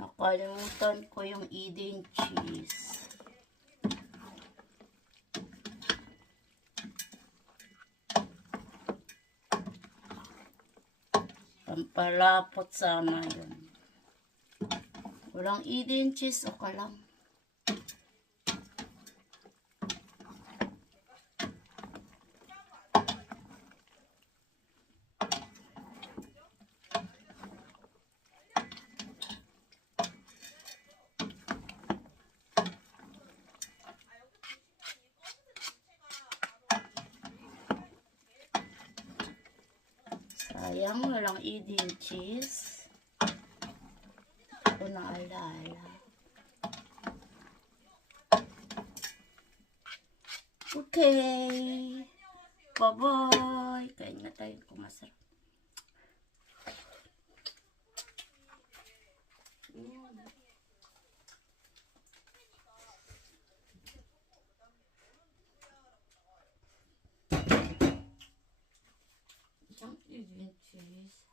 Nakalimutan ko yung Eden cheese. Pampalapot sana yun. Walang Eden cheese, o ka lang. Sayang, walang Eden cheese. Ito naalala. Okay. Bye-bye. Kain na tayo kung masarap. Eden cheese.